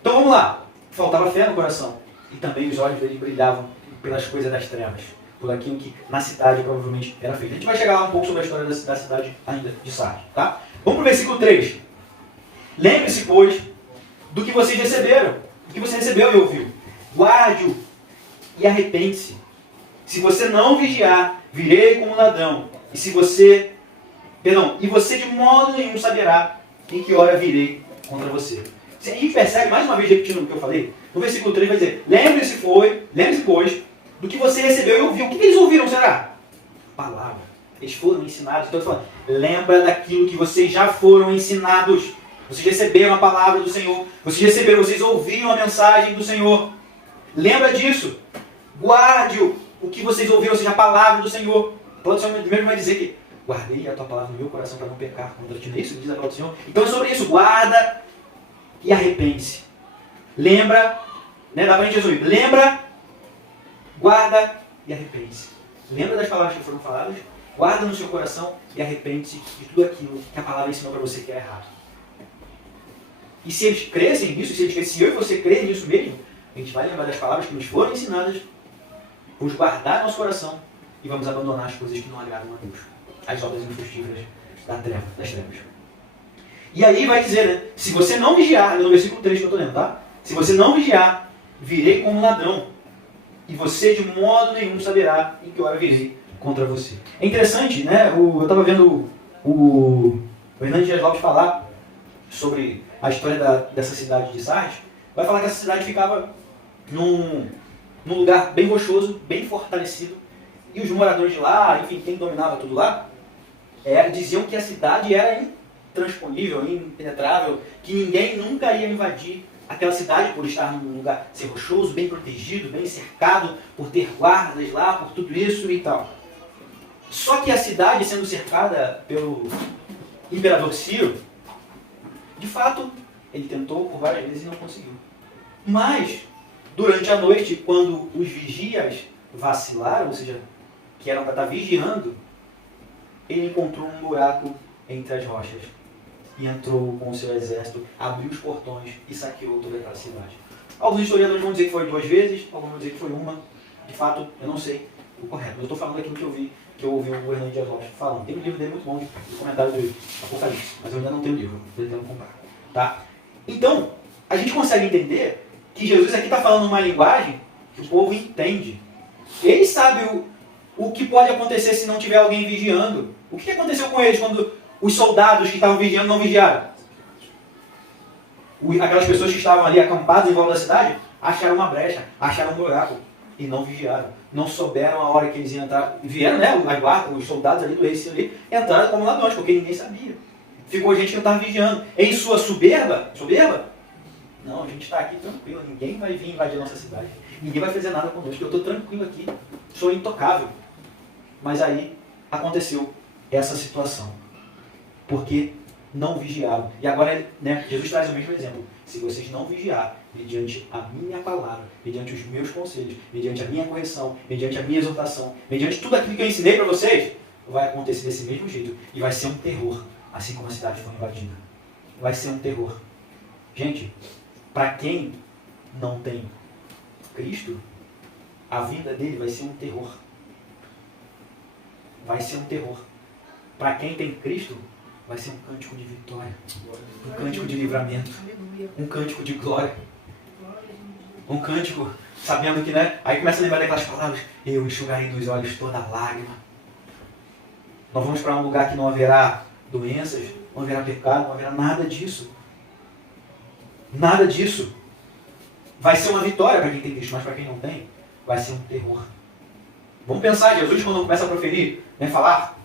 Então vamos lá. Faltava fé no coração. E também os olhos dele brilhavam pelas coisas das trevas. Por aquilo que na cidade provavelmente era feito. A gente vai chegar lá um pouco sobre a história da cidade ainda de Sardes. Tá? Vamos para o versículo 3. Lembre-se, pois, do que vocês receberam. Do que você recebeu e ouviu. Guarde-o e arrepende-se. Se você não vigiar, virei como ladrão. E você de modo nenhum saberá em que hora virei contra você. Se a gente percebe, mais uma vez repetindo o que eu falei, no versículo 3 vai dizer, lembre-se, pois, do que você recebeu e ouviu. O que eles ouviram, será? Palavra. Eles foram ensinados. Então, eu estou falando, lembra daquilo que vocês já foram ensinados. Vocês receberam a palavra do Senhor. Vocês ouviram a mensagem do Senhor. Lembra disso. Guarde o que vocês ouviram, ou seja, a palavra do Senhor. A palavra do Senhor mesmo vai dizer que guardei a tua palavra no meu coração para não pecar contra ti. Não é isso que diz a palavra do Senhor? Então é sobre isso. Guarda e arrepende-se. Lembra, né? Dá para a gente resumir. Lembra, guarda e arrepende-se. Lembra das palavras que foram faladas, guarda no seu coração e arrepende-se de tudo aquilo que a palavra ensinou para você que é errado. E se eles crescem nisso, se eu e você crerem nisso mesmo, a gente vai lembrar das palavras que nos foram ensinadas, vamos guardar nosso coração e vamos abandonar as coisas que não agradam a Deus. As obras infrutíferas das trevas. E aí vai dizer, né? Se você não vigiar, no versículo 3 que eu estou lendo, tá? Se você não vigiar, virei como ladrão. E você de modo nenhum saberá em que hora virei contra você. É interessante, né? Eu estava vendo o Hernandes Dias Lopes falar sobre a história dessa cidade de Sardes. Vai falar que essa cidade ficava num lugar bem rochoso, bem fortalecido. E os moradores de lá, enfim, quem dominava tudo lá, diziam que a cidade era intransponível, impenetrável, que ninguém nunca ia invadir aquela cidade por estar num lugar ser rochoso, bem protegido, bem cercado, por ter guardas lá, por tudo isso e tal. Só que a cidade, sendo cercada pelo imperador Ciro, de fato, ele tentou por várias vezes e não conseguiu. Mas, durante a noite, quando os vigias vacilaram, ou seja, que eram para estar vigiando, ele encontrou um buraco entre as rochas e entrou com o seu exército, abriu os portões e saqueou toda aquela cidade. Alguns historiadores vão dizer que foi 2 vezes, alguns vão dizer que foi uma. De fato, eu não sei o correto. Eu estou falando aquilo que eu ouvi o Hernandes Dias Lopes falando. Tem um livro dele muito bom de comentário do Apocalipse, mas eu ainda não tenho o livro, estou tentando comprar. Tá? Então, a gente consegue entender que Jesus aqui está falando uma linguagem que o povo entende. Ele sabe o que pode acontecer se não tiver alguém vigiando. O que aconteceu com eles quando os soldados que estavam vigiando não vigiaram? Aquelas pessoas que estavam ali acampadas em volta da cidade acharam uma brecha, acharam um buraco e não vigiaram. Não souberam a hora que eles iam entrar. Vieram, né? Os soldados ali do rei Ciro ali entraram como ladrões, porque ninguém sabia. Ficou gente que não estava vigiando. Em sua soberba? Não, a gente está aqui tranquilo, ninguém vai vir invadir a nossa cidade. Ninguém vai fazer nada conosco, eu estou tranquilo aqui, sou intocável. Mas aí aconteceu essa situação. Porque não vigiaram. E agora, né, Jesus traz o mesmo exemplo. Se vocês não vigiar, mediante a minha palavra, mediante os meus conselhos, mediante a minha correção, mediante a minha exortação, mediante tudo aquilo que eu ensinei para vocês, vai acontecer desse mesmo jeito. E vai ser um terror, assim como a cidade foi invadida. Vai ser um terror. Gente, para quem não tem Cristo, a vida dele vai ser um terror. Vai ser um terror. Para quem tem Cristo, vai ser um cântico de vitória, um cântico de livramento, um cântico de glória, um cântico sabendo que, né? Aí começa a lembrar daquelas palavras: eu enxugarei dos olhos toda lágrima. Nós vamos para um lugar que não haverá doenças, não haverá pecado, não haverá nada disso. Nada disso. Vai ser uma vitória para quem tem Cristo, mas para quem não tem, vai ser um terror. Vamos pensar, Jesus quando começa a proferir, né, falar,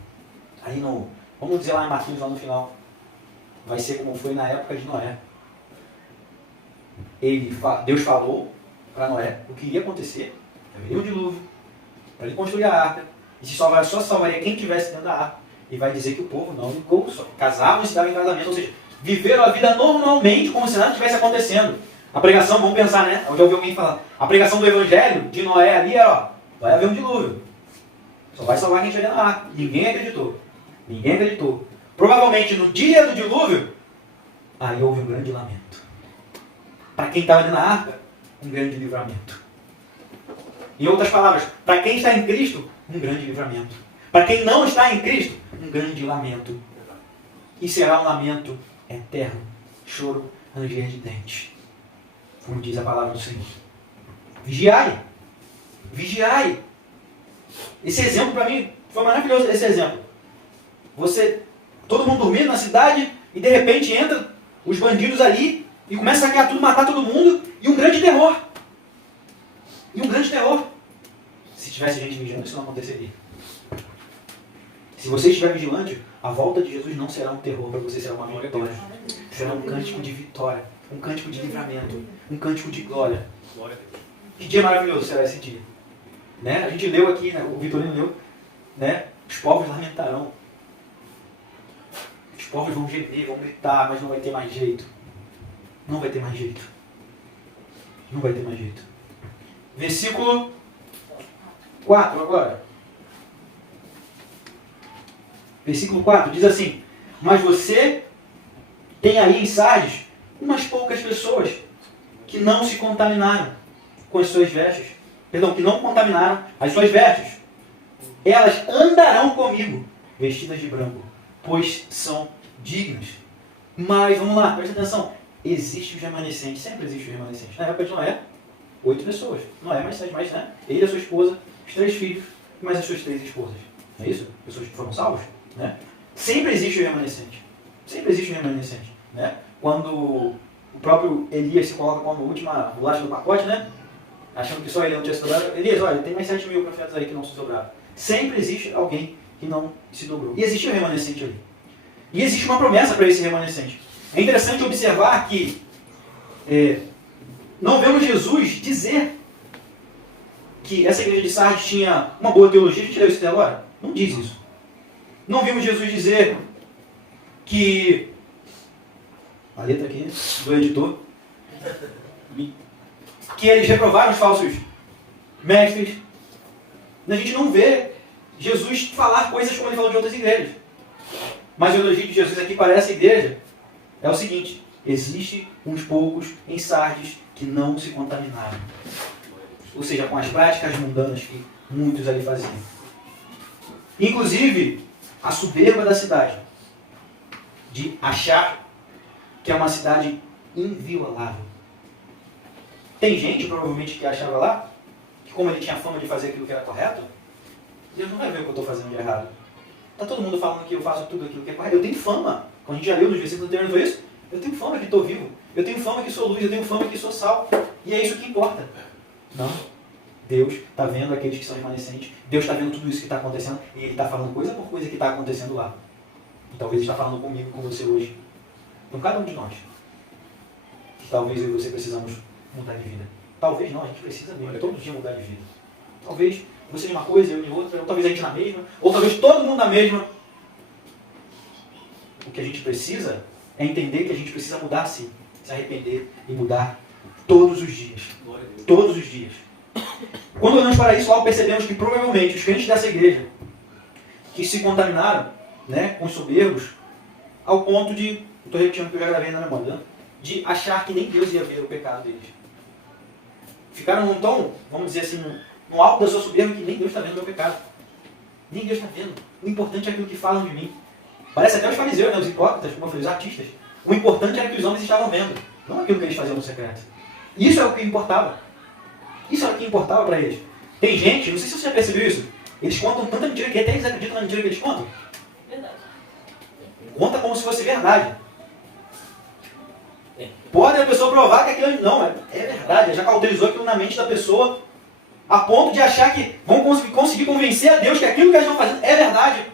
aí no, vamos dizer lá em Mateus, lá no final, vai ser como foi na época de Noé. Deus falou para Noé o que ia acontecer, haveria um dilúvio, para ele construir a arca, e só salvaria quem estivesse dentro da arca. E vai dizer que o povo não ficou, só casavam e se davam em casamento, ou seja, viveram a vida normalmente como se nada estivesse acontecendo. A pregação, vamos pensar, né? Eu já ouvi alguém falar, a pregação do evangelho de Noé ali é, ó, vai haver um dilúvio. Só vai salvar quem estiver dentro da arca. Ninguém acreditou. Ninguém acreditou. Provavelmente no dia do dilúvio, aí houve um grande lamento. Para quem estava dentro da arca, um grande livramento. Em outras palavras, para quem está em Cristo, um grande livramento. Para quem não está em Cristo, um grande lamento. E será um lamento eterno. Choro, ranger de dentes. Como diz a palavra do Senhor. Vigiai. Vigiai. Esse exemplo para mim foi maravilhoso, esse exemplo. Todo mundo dormindo na cidade e de repente entra os bandidos ali e começa a saquear tudo, matar todo mundo e um grande terror. E um grande terror. Se tivesse gente vigiando, isso não aconteceria. Se você estiver vigilante, a volta de Jesus não será um terror para você, será uma vitória. Será um cântico de vitória, um cântico de livramento, um cântico de glória. Que dia maravilhoso será esse dia. Né? A gente leu aqui, né? O Vitorino leu, né? Os povos lamentarão. Os povos vão gemer, vão gritar, mas não vai ter mais jeito. Não vai ter mais jeito. Não vai ter mais jeito. Versículo 4 agora. Versículo 4 diz assim: mas você tem aí em Sardes umas poucas pessoas que não se contaminaram com as suas vestes. Perdão, que não contaminaram as suas vestes. Elas andarão comigo, vestidas de branco, pois são dignas. Mas, vamos lá, presta atenção. Existe os remanescentes, sempre existe os remanescentes. Na época de Noé, 8 pessoas. Noé mais 7, mais, né? Ele e a sua esposa, os 3 filhos, e mais as suas 3 esposas. Não é isso? Pessoas que foram salvas, né? Sempre existe o remanescente. Sempre existe o remanescente, né? Quando o próprio Elias se coloca como a última bolacha do pacote, né? Achando que só ele não tinha se dobrado. Elias, olha, tem mais 7 mil profetas aí que não se dobraram. Sempre existe alguém que não se dobrou. E existe um remanescente ali. E existe uma promessa para esse remanescente. É interessante observar que não vemos Jesus dizer que essa igreja de Sardes tinha uma boa teologia. A gente leu isso até agora? Não diz isso. Não vimos Jesus dizer que... A letra aqui do editor. Que eles reprovaram os falsos mestres. A gente não vê Jesus falar coisas como ele falou de outras igrejas. Mas o elogio de Jesus aqui para essa igreja é o seguinte: existe uns poucos em Sardes que não se contaminaram. Ou seja, com as práticas mundanas que muitos ali faziam. Inclusive, a soberba da cidade de achar que é uma cidade inviolável. Tem gente, provavelmente, que achava lá, que como ele tinha fama de fazer aquilo que era correto, Deus não vai ver o que eu estou fazendo de errado. Está todo mundo falando que eu faço tudo aquilo que é correto. Eu tenho fama. Como a gente já leu nos versículos anteriores, foi isso? Eu tenho fama que estou vivo. Eu tenho fama que sou luz. Eu tenho fama que sou sal. E é isso que importa. Não. Deus está vendo aqueles que são remanescentes. Deus está vendo tudo isso que está acontecendo. E Ele está falando coisa por coisa que está acontecendo lá. E talvez Ele está falando comigo, com você hoje. Com cada um de nós. E talvez eu e você precisamos mudar de vida. Talvez não, a gente precisa mesmo. Todo dia mudar de vida. Talvez você em uma coisa, eu em outra. Ou talvez a gente na mesma. Ou talvez todo mundo na mesma. O que a gente precisa é entender que a gente precisa mudar sim. Se arrepender e mudar todos os dias. Todos os dias. Quando olhamos para isso, logo percebemos que provavelmente os crentes dessa igreja que se contaminaram, né, com os soberbos, ao ponto de, estou repetindo o que eu já gravei na memória, de achar que nem Deus ia ver o pecado deles. Ficaram num tom, vamos dizer assim, no alto da sua soberba, que nem Deus está vendo o meu pecado. Nem Deus está vendo. O importante é aquilo que falam de mim. Parece até os fariseus, né? Os hipócritas, como eu falei, os artistas. O importante era que os homens estavam vendo, não aquilo que eles faziam no secreto. Isso é o que importava. Isso é o que importava para eles. Tem gente, não sei se você já percebeu isso, eles contam tanta mentira que até eles acreditam na mentira que eles contam. Verdade. Conta como se fosse verdade. Pode a pessoa provar que aquilo não, é verdade, já cauterizou aquilo na mente da pessoa, a ponto de achar que vão conseguir convencer a Deus que aquilo que eles estão fazendo é verdade.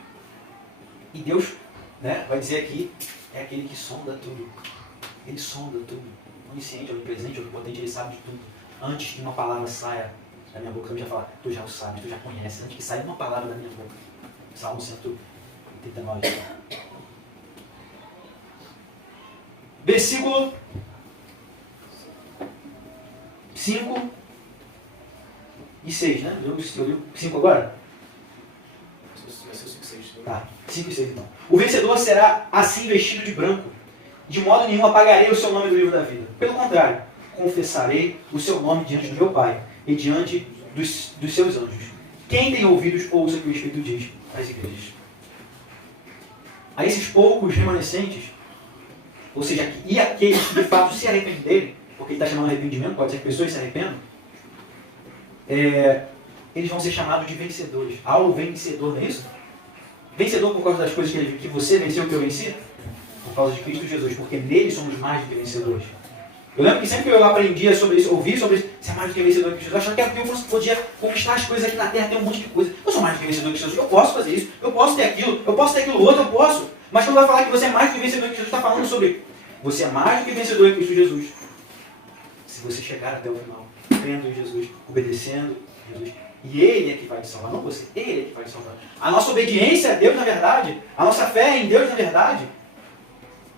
E Deus, né, vai dizer aqui, é aquele que sonda tudo. Ele sonda tudo. Onisciente, onipresente, onipotente, ele sabe de tudo. Antes que uma palavra saia da minha boca, eu já falar, tu já o sabes, tu já conheces, antes que saia uma palavra da minha boca. Salmo 189. Versículo 5 e 6, né? Eu li 5 agora? Vai ser o 5, 6. Tá, 5 e 6 então. O vencedor será assim vestido de branco. De modo nenhum apagarei o seu nome do livro da vida. Pelo contrário, confessarei o seu nome diante do meu Pai e diante dos seus anjos. Quem tem ouvidos, ouça o que o Espírito diz às igrejas. A esses poucos remanescentes, ou seja, e aqueles que de fato se arrependerem, porque ele está chamando de arrependimento, pode ser que pessoas se arrependam, eles vão ser chamados de vencedores. Ao vencedor, não é isso? Vencedor por causa das coisas que você venceu, que eu venci? Por causa de Cristo Jesus, porque nele somos mais do que vencedores. Eu lembro que sempre que eu aprendia sobre isso, ouvi sobre isso, você é mais do que vencedor que Jesus, eu achava que eu podia conquistar as coisas aqui na terra, tem um monte de coisa. Eu sou mais do que vencedor que Jesus, eu posso fazer isso, eu posso ter aquilo outro, eu posso. Mas quando vai falar que você é mais do que vencedor que Jesus, está falando sobre você é mais do que vencedor em Cristo Jesus. Se você chegar até o final, crendo em Jesus, obedecendo a Jesus, e Ele é que vai te salvar, não você, Ele é que vai te salvar. A nossa obediência a Deus, na verdade, a nossa fé em Deus, na verdade,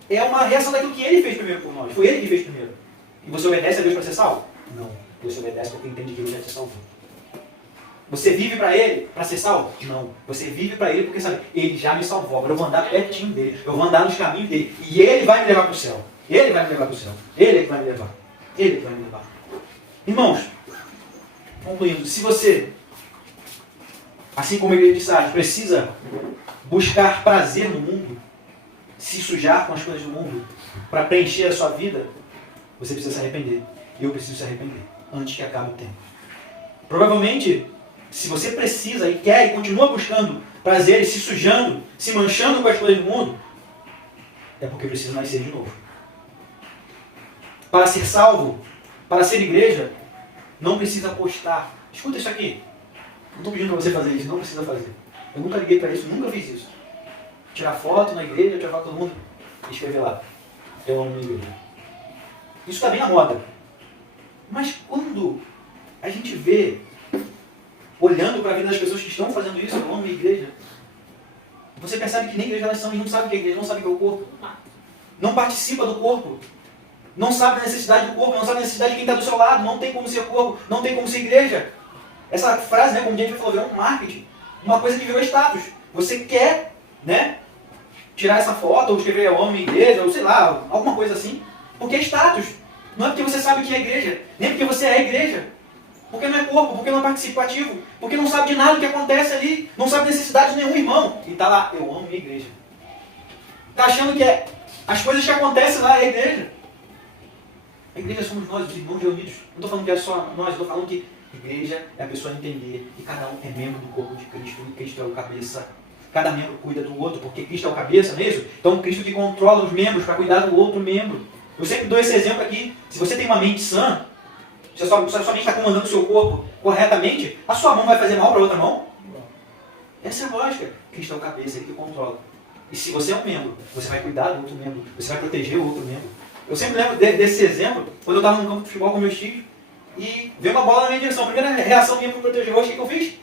é uma reação daquilo que Ele fez primeiro por nós. Foi Ele que fez primeiro. E você obedece a Deus para ser salvo? Não. Você obedece porque entende que Ele já te salvou. Você vive para Ele para ser salvo? Não. Você vive para Ele porque sabe, Ele já me salvou. Agora eu vou andar pertinho dEle. Eu vou andar nos caminhos dEle. E Ele vai me levar para o céu. Ele vai me levar para o céu. Ele é que vai me levar. Ele é que vai me levar. Irmãos, concluindo, se você, assim como a igreja de Sardes, precisa buscar prazer no mundo, se sujar com as coisas do mundo, para preencher a sua vida, você precisa se arrepender. Eu preciso se arrepender antes que acabe o tempo. Provavelmente, se você precisa e quer e continua buscando prazer e se sujando, se manchando com as coisas do mundo, é porque precisa nascer de novo. Para ser salvo, para ser igreja, não precisa postar. Escuta isso aqui. Não estou pedindo para você fazer isso, não precisa fazer. Eu nunca liguei para isso, nunca fiz isso. Tirar foto na igreja, tirar foto todo mundo e escrever lá. Eu amo a igreja. Isso está bem na moda. Mas quando a gente vê, olhando para a vida das pessoas que estão fazendo isso, eu amo a igreja, você percebe que nem igreja elas são, e não sabe o que é igreja, não sabe o que é o corpo. Não participa do corpo. Não sabe a necessidade do corpo, não sabe a necessidade de quem está do seu lado, não tem como ser corpo, não tem como ser igreja. Essa frase, né, como a gente falou, virou um marketing, uma coisa que virou status. Você quer, né, tirar essa foto, ou escrever eu amo a igreja, ou sei lá, alguma coisa assim, porque é status. Não é porque você sabe que é igreja, nem porque você é igreja. Porque não é corpo, porque não é participativo, porque não sabe de nada do que acontece ali, não sabe necessidade de nenhum irmão. E está lá, eu amo a igreja. Está achando que as coisas que acontecem lá é a igreja. A igreja somos nós, os irmãos reunidos. Não estou falando que é só nós, estou falando que igreja é a pessoa entender que cada um é membro do corpo de Cristo e Cristo é o cabeça. Cada membro cuida do outro, porque Cristo é o cabeça, não é isso? Então Cristo que controla os membros para cuidar do outro membro. Eu sempre dou esse exemplo aqui. Se você tem uma mente sã, se a sua mente está comandando o seu corpo corretamente, a sua mão vai fazer mal para outra mão? Essa é a lógica. Cristo é o cabeça, ele que controla. E se você é um membro, você vai cuidar do outro membro, você vai proteger o outro membro. Eu sempre lembro desse exemplo, quando eu estava no campo de futebol com meus filhos, e veio uma bola na minha direção. A primeira reação minha para proteger o rosto, o que eu fiz?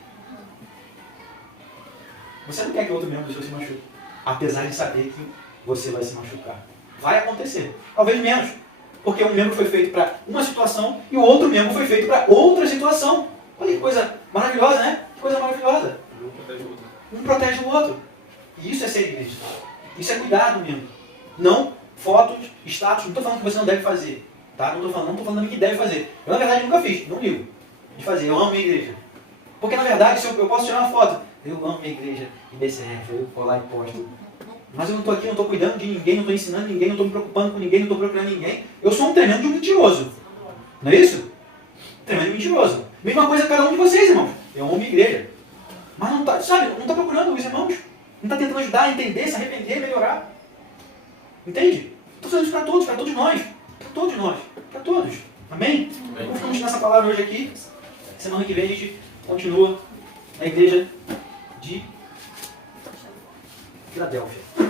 Você não quer que o outro membro do seu se machuque, apesar de saber que você vai se machucar. Vai acontecer. Talvez menos. Porque um membro foi feito para uma situação e o outro membro foi feito para outra situação. Olha que coisa maravilhosa, né? Que coisa maravilhosa. Um protege o outro. E isso é ser igreja. Isso é cuidar do membro. Não fotos, status. Não estou falando que você não deve fazer. Tá? Não estou falando também que deve fazer. Eu, na verdade, nunca fiz. Não ligo de fazer. Eu amo minha igreja. Porque, na verdade, se eu posso tirar uma foto. Eu amo minha igreja. IBCF. Eu vou lá e posto. mas eu não estou aqui, não estou cuidando de ninguém, não estou ensinando ninguém, não estou me preocupando com ninguém, não estou procurando ninguém. Eu sou um tremendo de um mentiroso. Não é isso? Tremendo mentiroso. Mesma coisa cada um de vocês, irmãos. É uma igreja. Mas não está, sabe, não está procurando os irmãos. Não está tentando ajudar a entender, se arrepender, melhorar. Entende? Estou fazendo isso para todos nós. Para todos nós. Para todos. Amém? Então ficamos nessa palavra hoje aqui. Semana que vem a gente continua na igreja de Filadélfia.